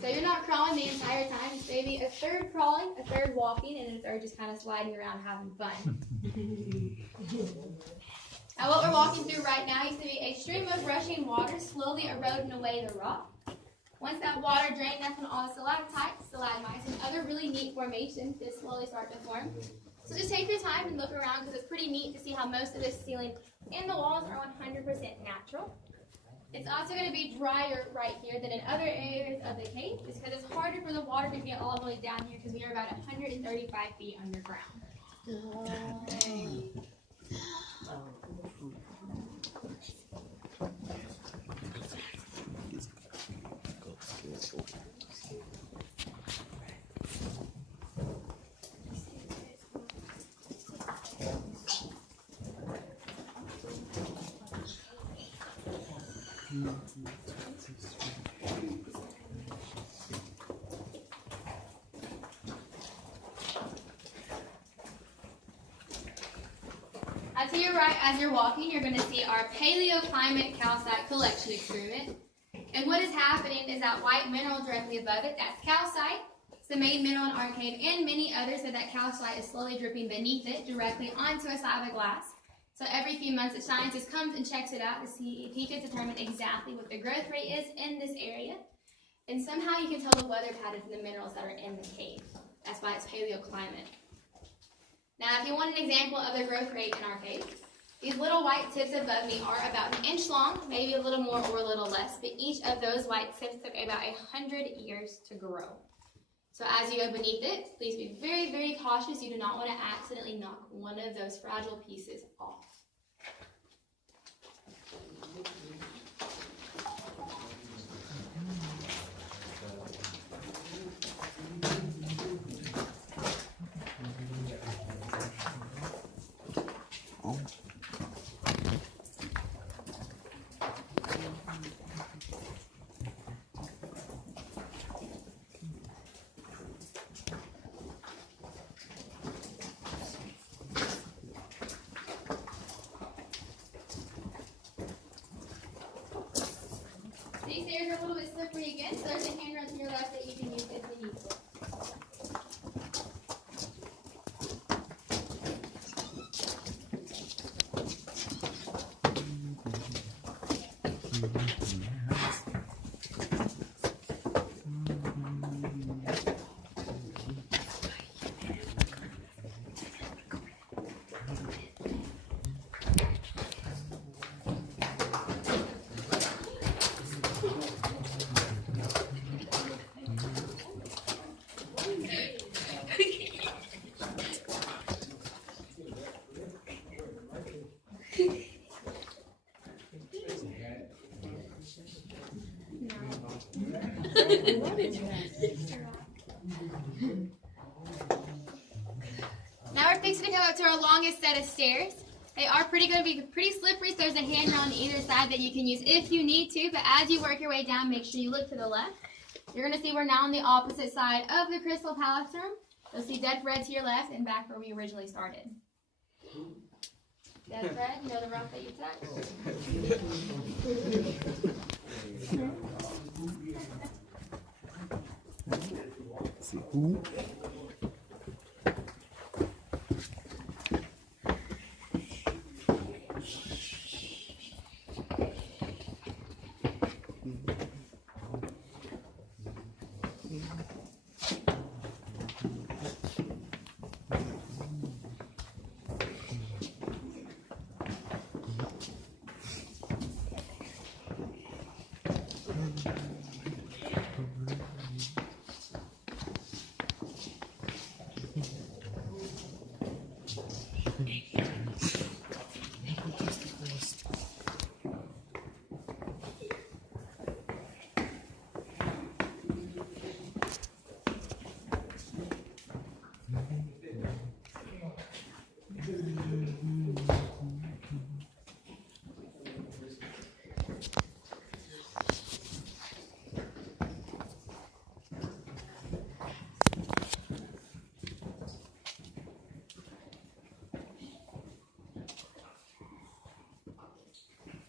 So you're not crawling the entire time. It's maybe a third crawling, a third walking, and a third just kind of sliding around having fun. Now what we're walking through right now used to be a stream of rushing water slowly eroding away the rock. Once that water drained, that's when all the stalactites, stalagmites, and other really neat formations just slowly start to form. So just take your time and look around because it's pretty neat to see how most of this ceiling and the walls are 100% natural. It's also going to be drier right here than in other areas of the cave just because it's harder for the water to get all the way down here because we are about 135 feet underground. To your right, as you're walking, you're going to see our paleoclimate calcite collection experiment. And what is happening is that white mineral directly above it, that's calcite. It's the main mineral in our cave and many others, so that calcite is slowly dripping beneath it directly onto a slab of glass. So every few months, a scientist comes and checks it out to see if he can determine exactly what the growth rate is in this area. And somehow you can tell the weather patterns and the minerals that are in the cave. That's why it's paleoclimate. Now, if you want an example of the growth rate in our cave, these little white tips above me are about an inch long, maybe a little more or a little less, but each of those white tips took about 100 years to grow. So as you go beneath it, please be very, very cautious. You do not want to accidentally knock one of those fragile pieces off. These stairs are a little bit slippery again, so there's a handrail to your left that you can use if you need to. Now we're fixing to come up to our longest set of stairs. They are going to be pretty slippery, so there's a handrail on either side that you can use if you need to, but as you work your way down, make sure you look to the left. You're going to see we're now on the opposite side of the Crystal Palace room. You'll see Dead Fred to your left and back where we originally started. Dead Fred, you know the rock that you took? See who?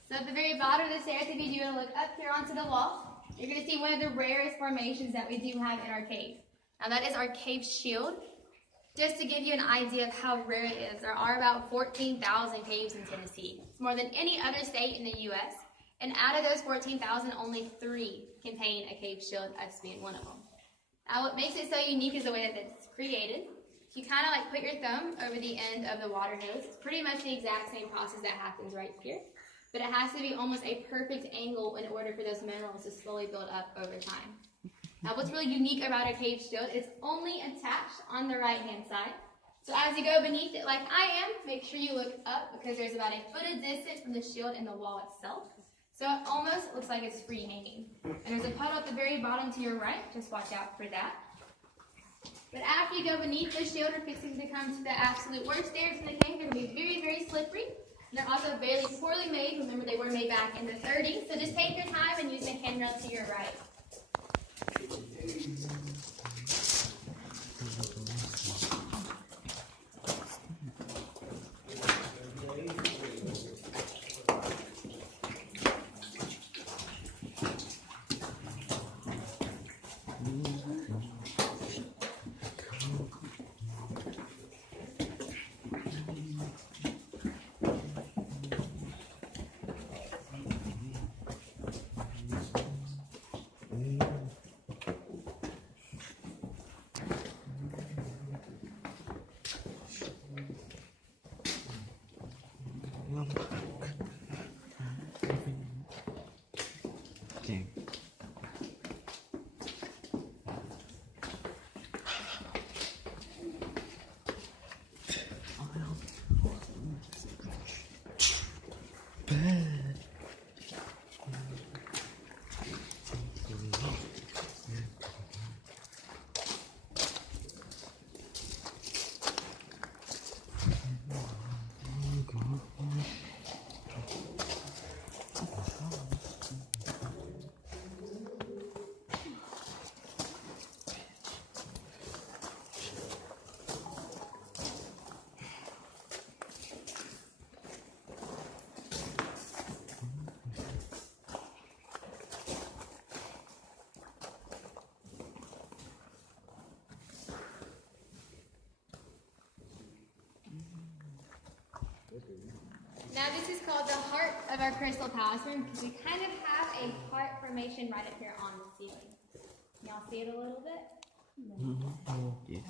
So at the very bottom of the stairs, if you do want to look up here onto the wall, you're going to see one of the rarest formations that we do have in our cave. Now that is our cave shield. Just to give you an idea of how rare it is, there are about 14,000 caves in Tennessee. It's more than any other state in the U.S. And out of those 14,000, only 3 contain a cave shield, us being one of them. Now what makes it so unique is the way that it's created. If you kind of like put your thumb over the end of the water hose, it's pretty much the exact same process that happens right here. But it has to be almost a perfect angle in order for those minerals to slowly build up over time. Now what's really unique about a cave shield is only attached on the right-hand side. So as you go beneath it like I am, make sure you look up because there's about a foot of distance from the shield and the wall itself. So it almost looks like it's free hanging. And there's a puddle at the very bottom to your right, just watch out for that. But after you go beneath the shield, we're fixing to come to the absolute worst stairs in the cave. They're going to be very, very slippery. And they're also very poorly made. Remember, they were made back in the 30s. So just take your time and use the handrail to your right. Okay. Now this is called the heart of our Crystal Palace room because we kind of have a heart formation right up here on the ceiling. Y'all see it a little bit? Yes.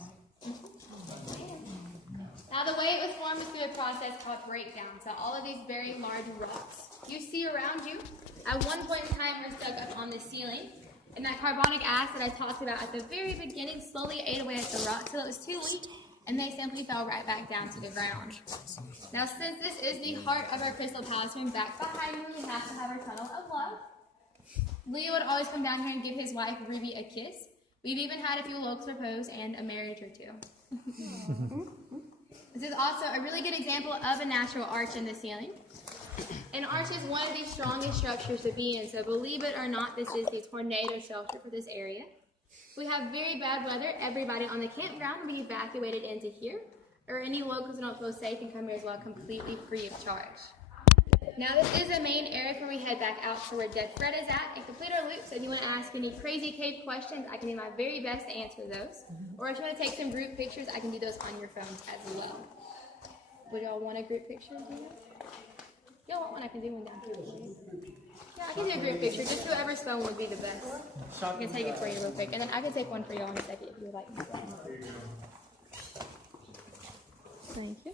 Now the way it was formed is through a process called breakdown. So all of these very large rocks you see around you, at one point in time were stuck up on the ceiling. And that carbonic acid I talked about at the very beginning slowly ate away at the rock till it was too weak, and they simply fell right back down to the ground. Now since this is the heart of our Crystal Palace room, back behind me we have to have our tunnel of love. Leo would always come down here and give his wife Ruby a kiss. We've even had a few looks proposed and a marriage or two. This is also a really good example of a natural arch in the ceiling. An arch is one of the strongest structures to be in, so believe it or not, this is the tornado shelter for this area. If we have very bad weather, everybody on the campground will be evacuated into here, or any locals who don't feel safe can come here as well, completely free of charge. Now this is the main area before we head back out to where Dead Fred is at and complete our loop. So if you want to ask any crazy cave questions, I can do my very best to answer those. Or if you want to take some group pictures, I can do those on your phones as well. Would y'all want a group picture? Y'all want one? I can do one down here. Yeah, I can do a group picture. Just whoever's phone would be the best. I can take it for you real quick. And then I can take one for y'all in a second if you would like. Thank you.